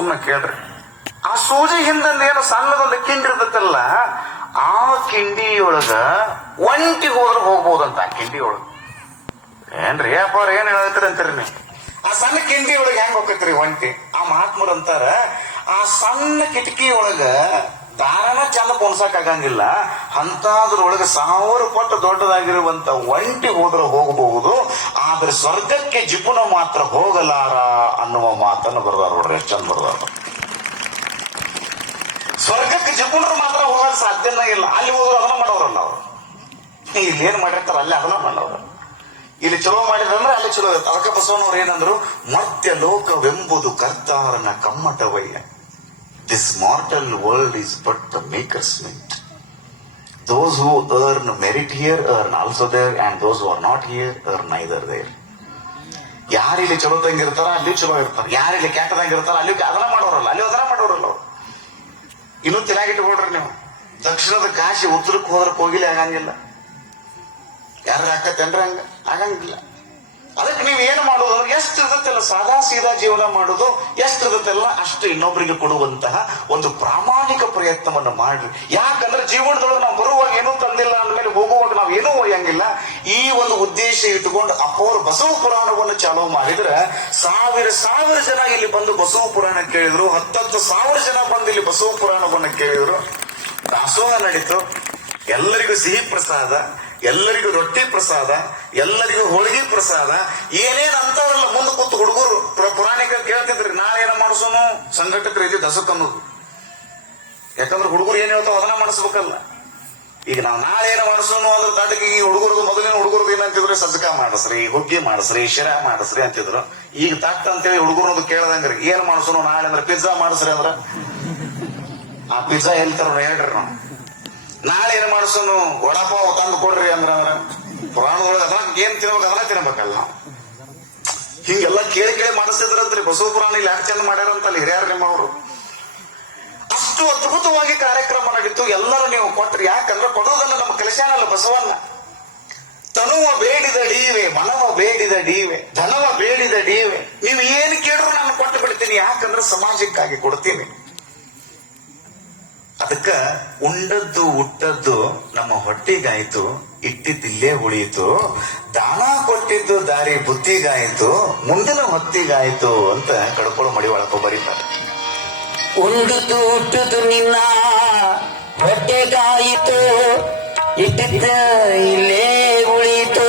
ಸುಮ್ಮನೆ ಕೇಳ್ರಿ. ಆ ಸೂಜಿ ಹಿಂದಂದ ಏನು ಸಣ್ಣದೊಂದು ಕಿಂಡಿ ಇರ್ತೈತಲ್ಲ, ಆ ಕಿಂಡಿಯೊಳಗ ಒಂಟಿ ಹೋದ್ರೆ ಹೋಗ್ಬೋದಂತ. ಆ ಕಿಂಡಿಯೊಳಗ ಏನ್ರಿ ಅಪ್ಪ ಏನ್ ಹೇಳತ್ರಿ ಅಂತೀರಿ ನೀವು? ಆ ಸಣ್ಣ ಕಿಂಡಿ ಒಳಗ ಹೆಂಗ್ ಹೋಗತ್ರಿ ಒಂಟಿ? ಆ ಮಹಾತ್ಮರು ಅಂತಾರ, ಆ ಸಣ್ಣ ಕಿಟಕಿ ಒಳಗ ದಾರನ ಚಂದ ಪೊನ್ಸಕ್ ಆಗಂಗಿಲ್ಲ, ಅಂತದ್ರೊಳಗೆ 1000 ಪಟ್ಟು ದೊಡ್ಡದಾಗಿರುವಂತ ಒಂಟಿ ಹೋದ್ರೆ ಹೋಗಬಹುದು, ಆದ್ರೆ ಸ್ವರ್ಗಕ್ಕೆ ಜಿಪುಣ ಮಾತ್ರ ಹೋಗಲಾರ ಅನ್ನುವ ಮಾತನ್ನು ಬರ್ದಾರ ನೋಡ್ರಿ. ಎಷ್ಟು ಚಂದ ಬರ್ದಾರ. ಸ್ವರ್ಗಕ್ಕೆ ಜಿಪುಣರು ಮಾತ್ರ ಹೋಗಕ್ ಸಾಧ್ಯನೇ ಇಲ್ಲ. ಅಲ್ಲಿ ಹೋದ್ರು ಅದನ್ನ ಮಾಡೋರಲ್ಲ ಅವ್ರು. ಇಲ್ಲಿ ಏನ್ ಮಾಡಿರ್ತಾರ ಅಲ್ಲಿ ಅದನ್ನ ಮಾಡೋರು. ಇಲ್ಲಿ ಚಲೋ ಮಾಡಿದ್ರಂದ್ರೆ ಅಲ್ಲಿ ಚಲೋ ಇರುತ್ತೆ. ಅದಕ್ಕೆ ಬಸವಣ್ಣವ್ರು ಏನಂದ್ರು, ಮರ್ತ್ಯ ಲೋಕವೆಂಬುದು ಕರ್ತಾರನ ಕಮ್ಮಟವಯ್ಯ. This mortal world is but the maker's mint. Those who earn merit here earn also there, and those who are not here earn neither there. ಯಾರಿಲ್ಲಿ ಚಲೋದಂಗಿರ್ತಾರ ಅಲ್ಲಿ ಚಲೋ ಇರ್ತಾರ, ಯಾರಿಲ್ಲಿ ಕೆಟ್ಟದಂಗಿರ್ತಾರ ಅಲ್ಲಿ ಅದನ್ನ ಮಾಡೋರಲ್ಲ, ಅಲ್ಲಿ ಅದನ್ನ ಮಾಡೋರಲ್ಲ ಅವ್ರು. ಇನ್ನೂ ತಿನ್ನಾಗಿಟ್ಕೊಳ್ರಿ ನೀವು. ದಕ್ಷಿಣದ ಕಾಶಿ ಉತ್ತರಕ್ಕೆ ಹೋದ್ರೆ ಕೋಗಿಲೆ ಆಗಂಗಿಲ್ಲ. ಯಾರು ಹಾಕತ್ತೇನ್ರಿ ಹಂಗ ಆಗಂಗಿಲ್ಲ. ಅದಕ್ಕೆ ನೀವ್ ಏನು ಮಾಡೋದು, ಎಷ್ಟು ಇರುತ್ತಲ್ಲ ಸಾದಾ ಸೀದಾ ಜೀವನ ಮಾಡೋದು, ಎಷ್ಟು ಇರುತ್ತಲ್ಲ ಅಷ್ಟು ಇನ್ನೊಬ್ಬರಿಗೆ ಕೊಡುವಂತಹ ಒಂದು ಪ್ರಾಮಾಣಿಕ ಪ್ರಯತ್ನವನ್ನು ಮಾಡ್ರಿ. ಯಾಕಂದ್ರೆ ಜೀವನದೊಳಗೆ ನಾವು ಬರುವಾಗ ಏನೂ ತಂದಿಲ್ಲ ಅಂದ್ಮೇಲೆ ಹೋಗುವಾಗ ನಾವು ಏನೂ ಒಯ್ಯಂಗಿಲ್ಲ. ಈ ಒಂದು ಉದ್ದೇಶ ಇಟ್ಟುಕೊಂಡು ಅಪ್ಪೋರು ಬಸವ ಪುರಾಣವನ್ನು ಚಾಲೂ ಮಾಡಿದ್ರೆ ಸಾವಿರ ಜನ ಇಲ್ಲಿ ಬಂದು ಬಸವ ಪುರಾಣ ಕೇಳಿದ್ರು, 10,000 ಜನ ಬಂದು ಇಲ್ಲಿ ಬಸವ ಪುರಾಣವನ್ನು ಕೇಳಿದ್ರು. ದಾಸೋಹ ನಡೀತು. ಎಲ್ಲರಿಗೂ ಸಿಹಿ ಪ್ರಸಾದ, ಎಲ್ಲರಿಗೂ ರೊಟ್ಟಿ ಪ್ರಸಾದ, ಎಲ್ಲರಿಗೂ ಹೋಳಿಗೆ ಪ್ರಸಾದ, ಏನೇನ್ ಅಂತವ್ರಲ್ಲ ಮುಂದೆ ಕೂತು ಹುಡುಗರು ಪುರಾಣಿಕ ಕೇಳ್ತಿದ್ರಿ. ನಾಳೆ ಏನ ಮಾಡಿಸೋನು ಸಂಘಟಕರು ಇದ್ದು ದಸಕ್ ಅನ್ನೋದು. ಯಾಕಂದ್ರೆ ಹುಡುಗರು ಏನ್ ಹೇಳ್ತಾವ ಅದನ್ನ ಮಾಡಿಸ್ಬೇಕಲ್ಲ. ಈಗ ನಾವು ನಾಳೆ ಏನ ಮಾಡಿಸೋನು ಅದ್ರ ತಾಟಿಗೆ ಈ ಹುಡುಗರದು ಮೊದಲಿನ ಹುಡುಗರದು ಏನಂತಿದ್ರು, ಸಜ್ಜಕ ಮಾಡಿಸ್ರಿ, ಹುಗ್ಗಿ ಮಾಡಿಸ್ರಿ, ಶಿರಾ ಮಾಡಿಸ್ರಿ ಅಂತಿದ್ರು. ಈಗ ತಟ್ಟ ಅಂತೇಳಿ ಹುಡುಗರದು ಕೇಳ್ದಂಗ್ರಿ ಏನ್ ಮಾಡಿಸೋನು ನಾಳೆ ಅಂದ್ರೆ ಪಿಜ್ಜಾ ಮಾಡಿಸ್ರಿ ಅಂದ್ರ ಆ ಪಿಜ್ಜಾ ಹೇಳ್ತಾರ ಹೇಳ್ರಿ. ನಾವು ನಾಳೆ ಏನ್ ಮಾಡಿಸೋನು ವಡಾಪಾವ್ ತಂದು ಕೊಡ್ರಿ ಅಂದ್ರ ಪುರಾಣದೊಳಗೆ ಅದ್ರ ಏನ್ ತಿನ್ಬೇಕು ಅದನ್ನ ತಿನ್ಬೇಕಲ್ಲ. ಹಿಂಗೆಲ್ಲ ಕೇಳಿ ಮಾಡಿಸ್ತಿದ್ರಂತ್ರಿ. ಬಸವ ಪುರಾಣ ಇಲ್ಲಿ ಯಾಕೆ ಚಂದ ಮಾಡ್ಯಾರಂತಲ್ಲಿ ಹಿರಿಯರು ನಿಮ್ಮವರು. ಅಷ್ಟು ಅದ್ಭುತವಾಗಿ ಕಾರ್ಯಕ್ರಮ ನಡೀತು. ಎಲ್ಲರೂ ನೀವು ಕೊಟ್ರಿ. ಯಾಕಂದ್ರೆ ಕೊಡೋದನ್ನ ನಮ್ಮ ಕೆಲಸನಲ್ಲ ಬಸವನ್ನ. ತನುವ ಬೇಡಿದ ಡೀವೆ, ಮನವ ಬೇಡಿದ ಡೀವೆ, ಧನವ ಬೇಡಿದ ಡೀವೆ. ನೀವು ಏನು ಕೇಳಿದ್ರು ನಾನು ಕೊಟ್ಟು ಬಿಡ್ತೀನಿ. ಯಾಕಂದ್ರೆ ಸಮಾಜಕ್ಕಾಗಿ ಕೊಡ್ತೀನಿ. ಅದಕ್ಕ ಉಂಡದ್ದು ಉಟ್ಟದ್ದು ನಮ್ಮ ಹೊಟ್ಟಿಗಾಯ್ತು, ಇಟ್ಟಿದ್ದಿಲ್ಲೇ ಉಳಿಯಿತು, ದಾನ ಕೊಟ್ಟಿದ್ದು ದಾರಿ ಬುದ್ಧಿಗಾಯ್ತು, ಮುಂದಿನ ಹೊತ್ತಿಗಾಯ್ತು ಅಂತ ಕಡ್ಕೊಳ್ಳೋ ಮಡಿ ಒಳಕ ಬರೀತಾರೆ. ಉಂಡುದು ಉಟ್ಟುದು ನಿನ್ನ ಹೊಟ್ಟೆಗಾಯಿತು, ಇಟ್ಟಿದ್ದ ಇಲ್ಲೇ ಉಳಿಯಿತು.